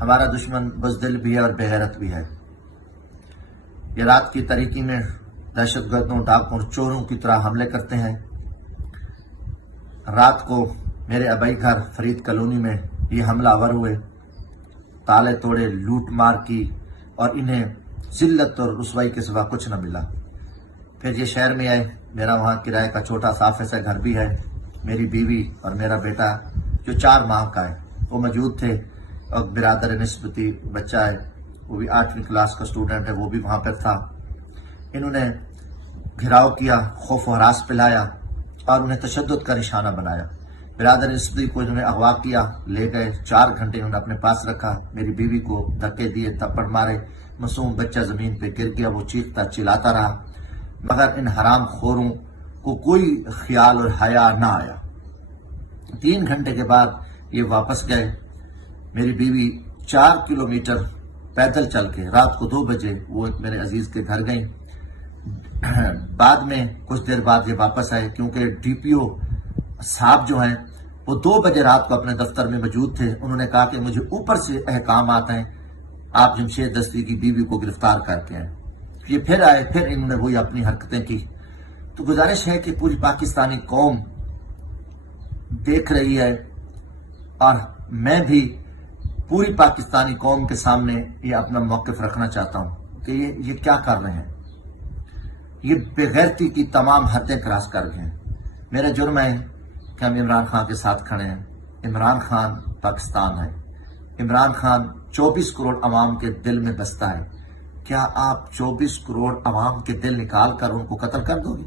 ہمارا دشمن بزدل بھی ہے اور بےغیرت بھی ہے۔ یہ رات کی تاریکی میں دہشت گردوں، ڈاکوں اور چوروں کی طرح حملے کرتے ہیں۔ رات کو میرے آبائی گھر فرید کالونی میں یہ حملہ آور ہوئے، تالے توڑے، لوٹ مار کی اور انہیں ذلت اور رسوائی کے سوا کچھ نہ ملا۔ پھر یہ شہر میں آئے، میرا وہاں کرائے کا چھوٹا صاف سا گھر بھی ہے۔ میری بیوی اور میرا بیٹا جو 4 ماہ کا ہے وہ موجود تھے، اور برادر نسبتی بچہ ہے، وہ بھی 8ویں کلاس کا اسٹوڈنٹ ہے، وہ بھی وہاں پر تھا۔ انہوں نے گھراؤ کیا، خوف و ہراس پلایا اور انہیں تشدد کا نشانہ بنایا۔ برادر نسبتی کو انہوں نے اغوا کیا، لے گئے، 4 گھنٹے انہوں نے اپنے پاس رکھا۔ میری بیوی کو دھکے دیے، تھپڑ مارے، معصوم بچہ زمین پہ گر گیا، وہ چیختا چلاتا رہا، مگر ان حرام خوروں کو کوئی خیال اور حیا نہ آیا۔ 3 گھنٹے کے بعد یہ واپس گئے۔ میری بیوی 4 کلومیٹر پیدل چل کے رات کو 2 بجے وہ ایک میرے عزیز کے گھر گئیں۔ بعد میں کچھ دیر بعد یہ واپس آئے، کیونکہ ڈی پی او صاحب جو ہیں وہ 2 بجے رات کو اپنے دفتر میں موجود تھے۔ انہوں نے کہا کہ مجھے اوپر سے احکامات ہیں، آپ جمشید دستی کی بیوی کو گرفتار کرتے ہیں۔ یہ پھر آئے، پھر انہوں نے وہی اپنی حرکتیں کی۔ تو گزارش ہے کہ پوری پاکستانی قوم دیکھ رہی ہے، اور میں بھی پوری پاکستانی قوم کے سامنے یہ اپنا موقف رکھنا چاہتا ہوں کہ یہ کیا کر رہے ہیں۔ یہ بے غیرتی کی تمام حدیں کراس کر گئے ہیں۔ میرا جرم ہے کہ ہم عمران خان کے ساتھ کھڑے ہیں۔ عمران خان پاکستان ہے۔ عمران خان 24 کروڑ عوام کے دل میں بستا ہے۔ کیا آپ 24 کروڑ عوام کے دل نکال کر ان کو قتل کر دو گے؟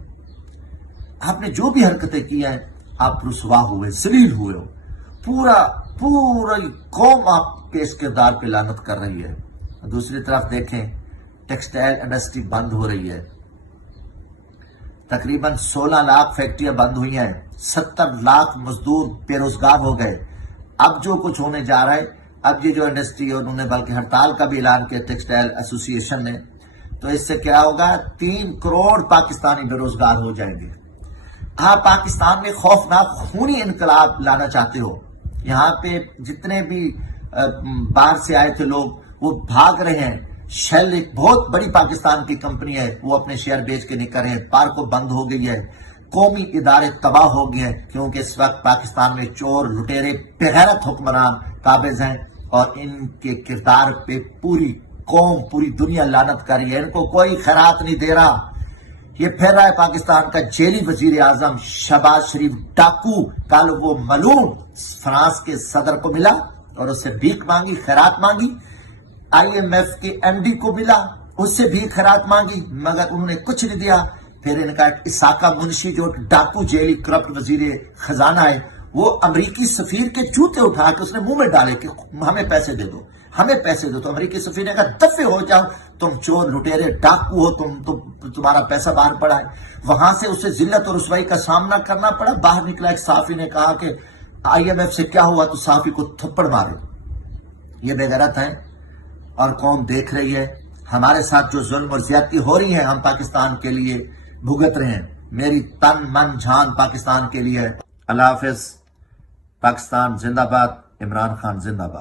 آپ نے جو بھی حرکتیں کی ہیں، آپ رسوا ہوئے، ذلیل ہوئے ہو۔ پوری قوم آپ کے اس کردار پہ لعنت کر رہی ہے۔ دوسری طرف دیکھیں، ٹیکسٹائل انڈسٹری بند ہو رہی ہے۔ تقریباً 16 لاکھ فیکٹریاں بند ہوئی ہیں، 70 لاکھ مزدور بے روزگار ہو گئے۔ اب جو کچھ ہونے جا رہا ہے، اب یہ جو انڈسٹری ہے، انہوں نے بلکہ ہڑتال کا بھی اعلان کیا ٹیکسٹائل ایسوسی ایشن نے، تو اس سے کیا ہوگا؟ 3 کروڑ پاکستانی بے روزگار ہو جائیں گے۔ آپ پاکستان میں خوفناک خونی انقلاب لانا چاہتے ہو۔ یہاں پہ جتنے بھی باہر سے آئے تھے لوگ، وہ بھاگ رہے ہیں۔ شیل ایک بہت بڑی پاکستان کی کمپنی ہے، وہ اپنے شیئر بیچ کے نکل رہے ہیں۔ پارکو بند ہو گئی ہے، قومی ادارے تباہ ہو گئے ہیں، کیونکہ اس وقت پاکستان میں چور، لٹیرے، بغیرت حکمران قابض ہیں، اور ان کے کردار پہ پوری قوم، پوری دنیا لعنت کر رہی ہے۔ ان کو کوئی خیرات نہیں دے رہا۔ یہ پھر رہا ہے پاکستان کا جیلی وزیر اعظم شہباز شریف ڈاکو۔ کل وہ ملعون فرانس کے صدر کو ملا اور اس سے بھیک مانگی، خیرات مانگی۔ IMF کے MD کو ملا، اس سے بھی خیرات مانگی، مگر انہوں نے کچھ نہیں دیا۔ پھر ان کا ایک اساقہ منشی جو ڈاکو جیلی کرپٹ وزیر خزانہ ہے، وہ امریکی سفیر کے جوتے اٹھا کے اس نے منہ میں ڈالے کہ ہمیں پیسے دے دو، ہمیں پیسے دو۔ تو امریکی سفیر نے کہا دفے ہو جاؤ، تم چور، لٹیرے، ڈاکو ہو، تمہارا پیسہ باہر پڑا ہے۔ وہاں سے اسے ذلت اور رسوائی کا سامنا کرنا پڑا۔ باہر نکلا ایک صحافی نے کہا کہ IMF سے کیا ہوا، تو صحافی کو تھپڑ مارے۔ یہ بے غیرت ہیں، اور قوم دیکھ رہی ہے۔ ہمارے ساتھ جو ظلم اور زیادتی ہو رہی ہے، ہم پاکستان کے لیے بھگت رہے ہیں۔ میری تن من جان پاکستان کے لیے ہے۔ اللہ حافظ۔ پاکستان زندہ باد، عمران خان زندہ باد۔